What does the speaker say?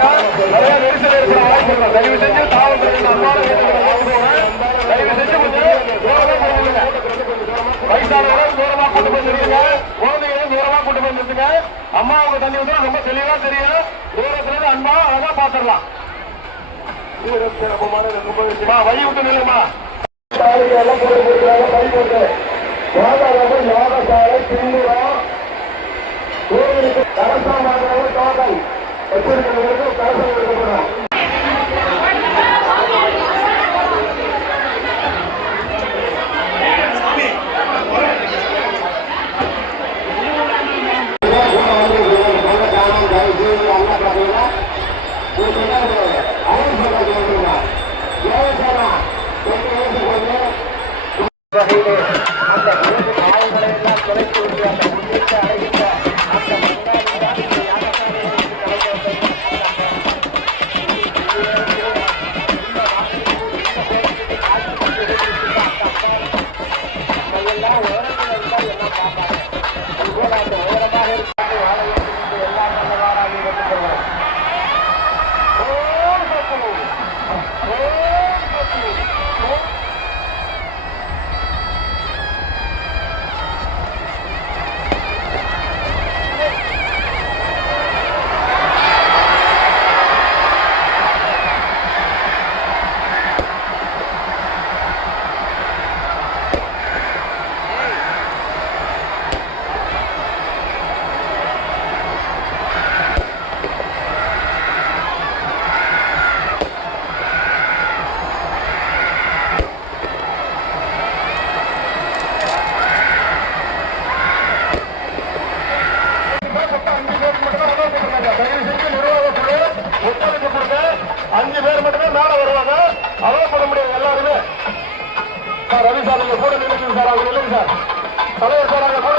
நிறைய நெரிசல் இருக்கிற வாய்ப்பு. தயவு செஞ்சு காவல்துறையின் அன்பான தயவு செஞ்சு கொஞ்சம் வயசானவர்கள் தூரமா கூட்டு போயிருக்கீங்க, குழந்தைகளும் தூரமா கூட்டு போயிருந்துங்க. அம்மாவுக்கு தண்ணி வந்து ரொம்ப தெளிவா தெரியும். தூரத்துல இருந்து அன்பா அதான் பாத்துடலாம். வழி விட்டு நில்லுமா. எல்லாம் போட்டு போட்டுருக்காங்க. பை போட்டு வாதாளர்கள் யாகசாலை பின்புறம் கோவிலுக்கு கரசா மாதவர்கள் டோக்கன் வச்சிருக்கிறவர்களுக்கு கரசம் கொடுக்கப்படும். அந்த காயங்களை எல்லாம் குறைத்து விட்டு அந்த முன்னிட்டு அடைகின்ற அஞ்சு பேர் மட்டுமே மேல வருவாங்க. அலோவ் பண்ண முடியாது எல்லாருமே. சார் ரவி சார் நீங்க கூட நினைச்சு சார், அவங்க இல்லைங்க சார் தலைவர் சார் அங்க கூட